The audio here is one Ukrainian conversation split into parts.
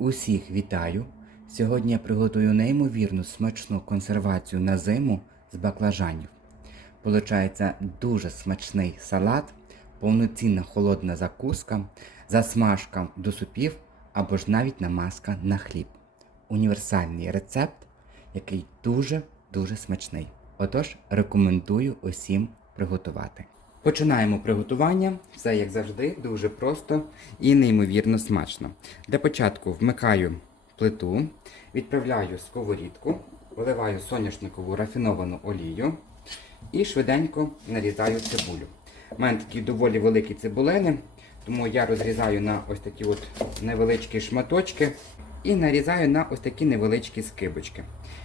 Усіх вітаю! Сьогодні я приготую неймовірну смачну консервацію на зиму з баклажанів. Получається дуже смачний салат, повноцінна холодна закуска, засмажка до супів або ж навіть намазка на хліб. Універсальний рецепт, який дуже-дуже смачний. Отож, рекомендую усім приготувати. Починаємо приготування. Все як завжди, дуже просто і неймовірно смачно. Для початку вмикаю плиту, відправляю сковорідку, виливаю соняшникову рафіновану олію і швиденько нарізаю цибулю. У мене такі доволі великі цибулини, тому я розрізаю на ось такі от невеличкі шматочки і нарізаю на ось такі невеличкі скибочки.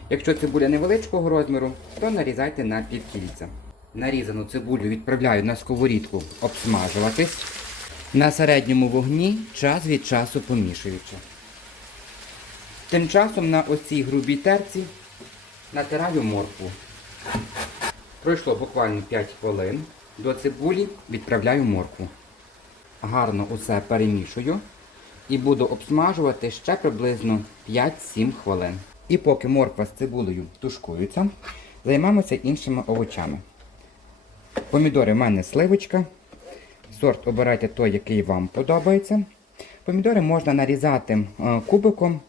Якщо цибуля невеличкого розміру, то нарізайте на півкільця. Нарізану цибулю відправляю на сковорідку обсмажуватись. На середньому вогні час від часу помішуючи. Тим часом на ось цій грубій терці натираю моркву. Пройшло буквально 5 хвилин. До цибулі відправляю моркву. Гарно усе перемішую і буду обсмажувати ще приблизно 5-7 хвилин. І поки морква з цибулею тушкуються, займемося іншими овочами. Помідори в мене сливочка. Сорт обирайте той, який вам подобається. Помідори можна нарізати е, кубиком,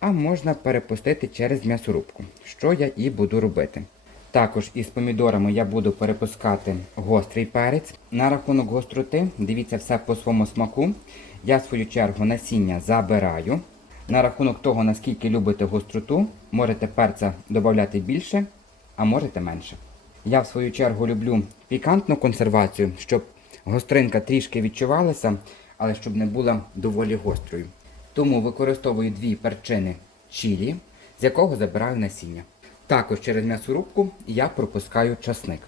а можна перепустити через м'ясорубку, що я і буду робити. Також із помідорами я буду перепускати гострий перець. На рахунок гостроти, дивіться все по своєму смаку. Я в свою чергу насіння забираю. На рахунок того, наскільки любите гостроту, можете перця додати більше, а можете менше. Я в свою чергу люблю пікантну консервацію, щоб гостринка трішки відчувалася, але щоб не була доволі гострою. Тому використовую дві перчини чилі, з якого забираю насіння. Також через м'ясорубку я пропускаю часник.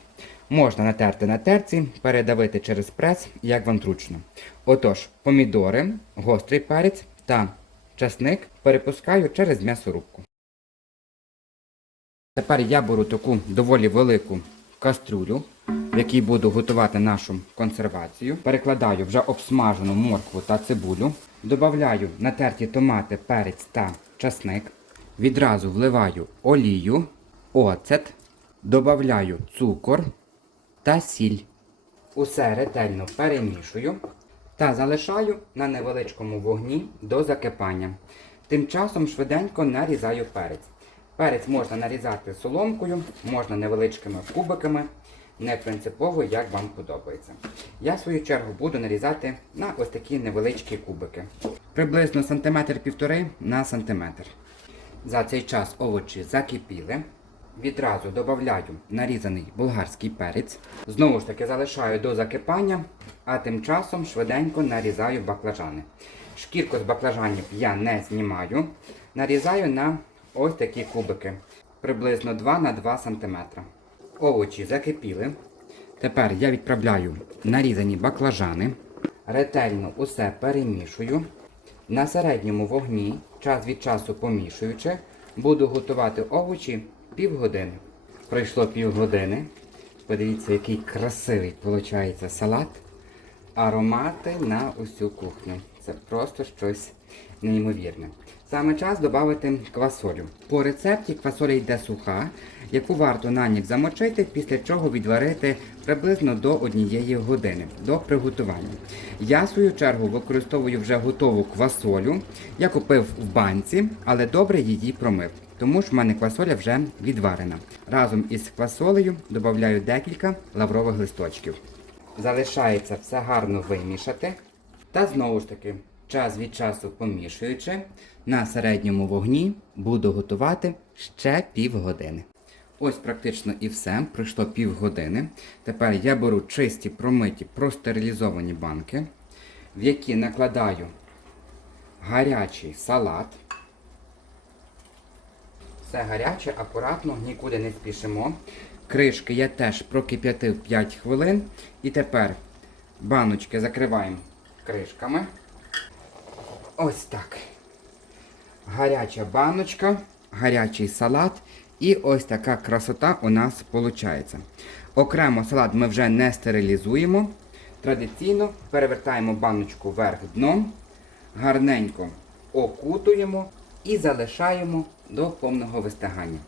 Можна натерти на терці, передавити через прес, як вам зручно. Отож, помідори, гострий перець та часник перепускаю через м'ясорубку. Тепер я беру таку доволі велику каструлю, в якій буду готувати нашу консервацію. Перекладаю вже обсмажену моркву та цибулю. Добавляю натерті томати, перець та часник. Відразу вливаю олію, оцет, добавляю цукор та сіль. Усе ретельно перемішую та залишаю на невеличкому вогні до закипання. Тим часом швиденько нарізаю перець. Перець можна нарізати соломкою, можна невеличкими кубиками, не принципово, як вам подобається. Я в свою чергу буду нарізати на ось такі невеличкі кубики. Приблизно сантиметр півтори на сантиметр. За цей час овочі закипіли. Відразу додаю нарізаний болгарський перець. Знову ж таки залишаю до закипання, а тим часом швиденько нарізаю баклажани. Шкірку з баклажанів я не знімаю. Нарізаю на ось такі кубики. Приблизно 2 на 2 см. Овочі закипіли. Тепер я відправляю нарізані баклажани. Ретельно усе перемішую. На середньому вогні, час від часу помішуючи, буду готувати овочі півгодини. Пройшло півгодини. Подивіться, який красивий виходить салат. Аромати на усю кухню. Це просто щось неймовірне. Саме час додати квасолю. По рецепті квасоля йде суха, яку варто на ніч замочити, після чого відварити приблизно до однієї години до приготування. Я в свою чергу використовую вже готову квасолю. Я купив в банці, але добре її промив. Тому ж в мене квасоля вже відварена. Разом із квасолею додаю декілька лаврових листочків. Залишається все гарно вимішати. Та знову ж таки, час від часу помішуючи, на середньому вогні буду готувати ще півгодини. Ось практично і все. Пройшло півгодини. Тепер я беру чисті, промиті, простерилізовані банки, в які накладаю гарячий салат. Все гаряче, акуратно, нікуди не спішимо. Кришки я теж прокип'ятив 5 хвилин. І тепер баночки закриваємо кришками. Ось так. Гаряча баночка, гарячий салат. І ось така красота у нас виходить. Окремо салат ми вже не стерилізуємо. Традиційно перевертаємо баночку вверх дном, гарненько окутуємо і залишаємо до повного вистигання.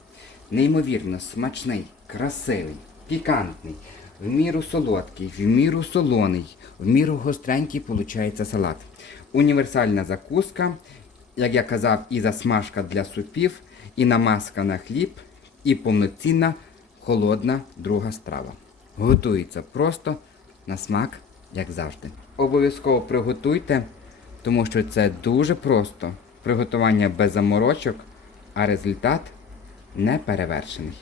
Неймовірно смачний, красивий, пікантний, в міру солодкий, в міру солоний, в міру гостренький виходить салат. Універсальна закуска, як я казав, і засмажка для супів, і намазка на хліб, і повноцінна холодна друга страва. Готується просто на смак, як завжди. Обов'язково приготуйте, тому що це дуже просто. Приготування без заморочок, а результат неперевершений.